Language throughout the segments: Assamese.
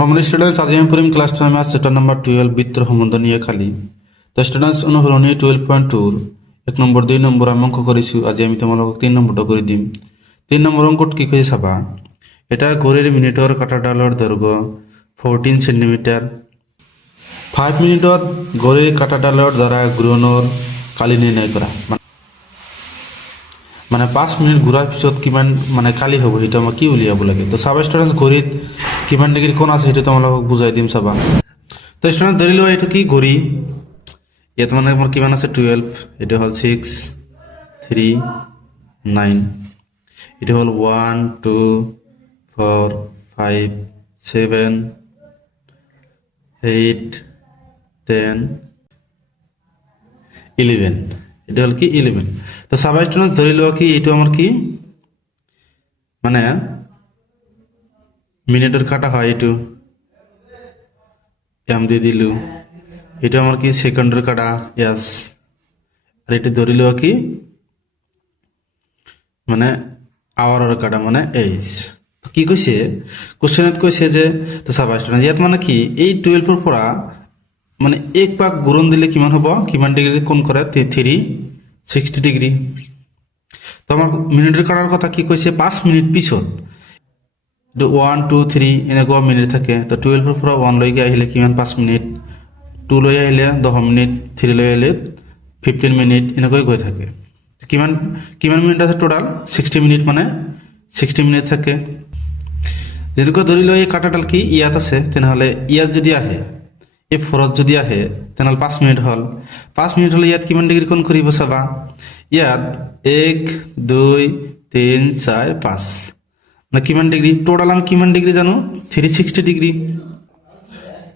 মরমরি স্টুডেন্টস, আজ আমি পড়িম ক্লাস 10 ম্যাথ চ্যাপ্টার নাম্বার 12 বৃত্ত সম্বন্ধ নিয়ে খালি। তো স্টুডেন্টস অনুসরণী 12.2 1 নম্বর 2 নম্বর আমি অঙ্ক কৰিছো। আজি আমি তোমালোকক 3 নম্বৰটো কৰি দিম। 3 নম্বৰ অঙ্কত কি কৈছে চাবা। এটা ঘড়ীৰ মিনিটৰ কাঁটাডালৰ দৈৰ্ঘ্য 14 সেন্টিমিটাৰ। 5 মিনিটত ঘড়ীৰ কাঁটাডালৰ দ্বাৰা ঘূৰণৰ কালি নিৰ্ণয় কৰা। মানে 5 মিনিট ঘূৰাৰ পিছত কিমান মানে কালি হ'ব সেইটো আমাক কি উলিয়াব লাগে। তো চাবা স্টুডেন্টস, ঘড়ীত কিমান ডিগ্ৰী কোণ আছে সেইটো তোমালোকক বুজাই দিম চাবা। তো স্টুডেন্ট ধৰি লোৱা এইটো কি ঘড়ী, ইয়াত মানে মোৰ কিমান আছে 12, এটা হল 6 3 9, এটা হল 1 2 4 5 7 8 10 11, এটা হল কি 11। তো চাবা স্টুডেন্ট ধৰি লোৱা কি এইটো আমার কি মানে মিনিটের কাটা হয়, এইটো এম দিয়ে দিলু। এটা আমার কি সেকেন্ডের কাটা, ইয়াস। আর এটা ধরি লওয়া কি মানে আওয়ারের কাটা মানে এইচ। কি কইছে কোশ্চেনত কইছে যে তো চাবা স্টুডেন্ট ইয়াত মানে কি এই 12 পৰা মানে এক পাক ঘূৰণ দিলে কিমান হ'ব, কিমান ডিগ্ৰি কোণ কৰে 360 ডিগ্ৰি। তো আমাৰ মিনিটেৰ কাটাৰ কথা কি কইছে 5 মিনিট পিছত 1 2 3 এনেকুৱা মিনিট থাকে। তো 12 পৰা 1 লৈকে আহিলে কিমান 5 মিনিট, 2 লৈ আহিলে 10 মিনিট, 3 লৈ আহিলে 15 মিনিট, এনেকৈ গৈ থাকে। কিমান কিমান মিনিট আছে টোটাল 60 মিনিট, মানে 60 মিনিট থাকে। যেনেকৈ ধৰি লও এই কাটাডাল কি ইয়াত আছে, তেনেহলে ইয়াত যদি আহে এই ফৰত যদি আহে তেনেহলে 5 মিনিট হল। 5 মিনিট হলে ইয়াত কিমান ডিগ্রি কোণ কৰিব চাবা। ইয়াত 1 2 3 4 5 মানে কিমান ডিগ্রি টোটাল আমি কিমান ডিগ্রি জানো 360 ডিগ্রি।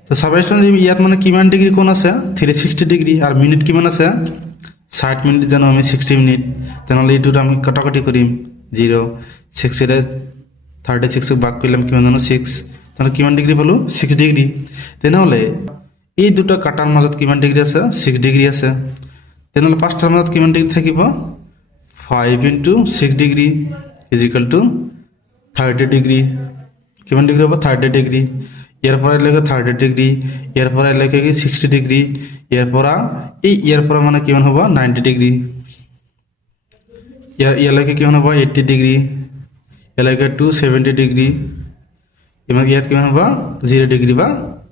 তো চাবা স্টুডেন্ট ইয়াত মানে কিমান ডিগ্রি কোণ আছে 360 ডিগ্রি, আর মিনিট কিমান আছে 60 মিনিট জানো আমি 60 মিনিট। তেনেহলে এই দুটো আমি কাটাকাটি কৰিম 0 6 এর 36 ভাগ করলাম কিমান জানো 6, তাহলে কিমান ডিগ্রি পালো 6 ডিগ্রি। তেনেহলে এই দুটো কাটার মাজত কিমান ডিগ্রি আছে 6 ডিগ্রি আছে। তেনেহলে পাঁচটার মাজত কিমান ডিগ্রি থাকিব 5 × 6 ডিগ্রি ইজিক্যাল টু 30 ডিগ্রি। কিমান ডিগ্রি হ'ব 30 ডিগ্রি। ইয়াৰ পৰা লৈকে 30 ডিগ্ৰি, ইয়াৰ পৰা লৈকে কি 60 ডিগ্ৰি, ইয়াৰ পৰা মানে কিমান হ'ব 90 ডিগ্রি, ইয়ালৈকে কিমান হ'ব 80 ডিগ্রি, ইয়ালৈকে 270 ডিগ্রি, এবং ইয়াত কিমান হ'ব 0 ডিগ্রি বা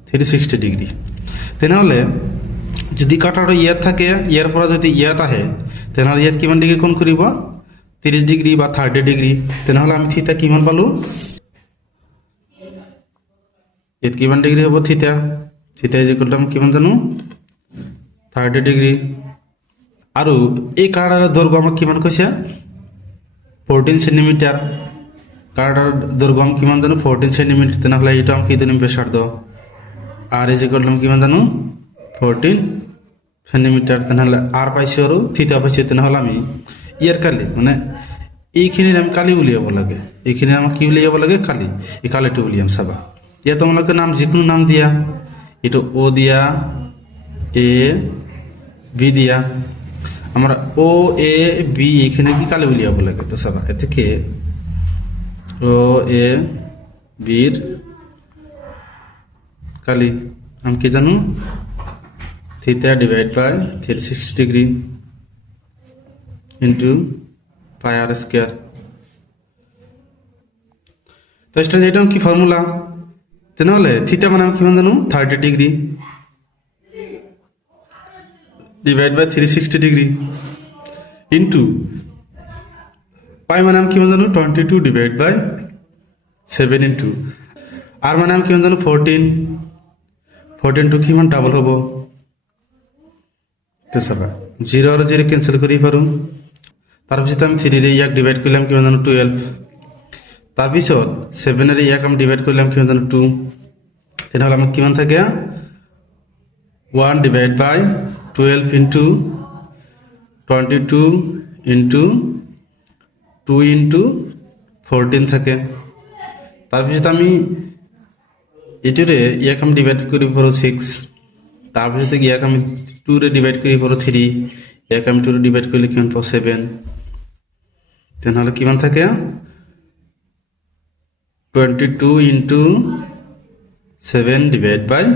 360 ডিগ্রি। তেনেহলে যদি কাটাটো ইয়াত থাকে, ইয়াৰ পৰা যদি ইয়াত আহে তেনেহলে ইয়াত কিমান ডিগ্ৰি কোণ কৰিব 30 ডিগ্রি বা 30 ডিগ্রি। তেনেহলে আমি থিতা কিমান পালো, ইয়াত কিমান ডিগ্রি হ'ব থিতা ইজিক্যাল টু আমি কিমান জানো 30 ডিগ্রি। আৰু এই কাটাৰ দৈৰ্ঘ্য আমাক কিমান কৈছে 14 সেন্টিমিটাৰ। কাটাৰ দৈৰ্ঘ্য আমি কিমান জানো 14 সেন্টিমিটার। তেনেহলে এইটো আমি কি জানিম ব্যাসার্ধ, আর ইজিক্যাল টু আমি কিমান জানো 14 সেন্টিমিটার। তেনেহলে আর পাইছো আৰু থিতা পাইছো। তেনেহলে আমি ইয়াৰ কালি মানে এইখিনির আমি কালি উলিয়াব লাগে, এইখিনির আমাক কি উলিয়াব লাগে কালি, এই কালিটো উলিয়াম চাবা। ইয়াত তোমালোকে নাম যিকোনো নাম দিয়া, এইটো ও দিয়া এ বি দিয়া, আমরা ও এ বি এখানে কি কালি উলিয়াব লাগে। তো চাবা এ থেকে ও এ বির কালি আমি কি জানো থিটা ডিভাইড বাই 360 ডিগ্রি ইন্টু পাই আর স্কয়ার। তো এটা কি ফর্মুলা, তেনেহলে থিটা মানে আমি কিমান জানো 30 ডিগ্রি ডিভাইড বাই 360 ডিগ্রি ইন্টু পাই মানে আমি কিমান জানো 22 ডিভাইড বাই 7 ইন্টু আর মানে আমি কিমান জানো 14 টু কিমান ডাবল হ'ব। তো চাবা 0 আর 0 ক্যান্সেল করি পারো। তাৰপিছত আমি 3 ৰে ইয়াক ডিভাইড কৰলাম কিমান জানো 12, তাৰপিছত 7 রে ইয়াক আমি ডিভাইড করলাম কিমান জানো 2। তেনেহলে আমাক কিমান থাকে 1 ডিভাইড বাই 12 ইন্টু 22 ইন্টু 2 ইন্টু 14 থাকে। তাৰপিছত আমি এইটোৰে ইয়াক আমি ডিভাইড কৰিব পাৰো 6, তাৰপিছত ইয়াক আমি 2 ৰে ডিভাইড কৰিব পাৰো 3, ইয়াক আমি 2 ৰে ডিভাইড কৰিলে কিমান পাওঁ 7। তেনেহলে কিমান থাকে 22 ইন্টু 7/3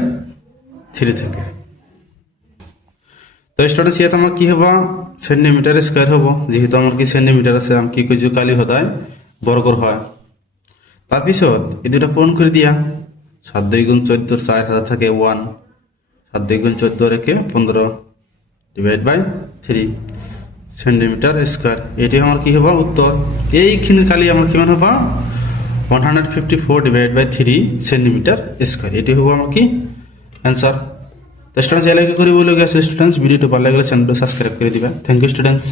থাকে। তো স্টুডেন্টস ইয়াত আমার কি হব সেন্টিমিটার স্কোয়ার হব, যেহেতু আমার কি সেন্টিমিটার আছে আমি কি কৈছো কালি সদায় বর্গর হয়। তাৰপিছত এই দুটা পূরণ করে দিয়া 7 2 গুণ 14 4 হাজার থাকে 1, 7 2 গুণ 14 রেখে 15/3 সেন্টিমিটার স্কোয়ার। এটি আমার কি হবা উত্তর। এইখানে খালি আমার কিমান হবা 154/3 সেন্টিমিটার স্কোয়ার। এটি হবো আমার কি অ্যান্সার। তো স্টুডেন্টস এলাকা করিবলগীয়া আছে স্টুডেন্টস, ভিডিওটি ভালো লাগলে চ্যানেলটি সাবস্ক্রাইব করে দিবা। Thank you students.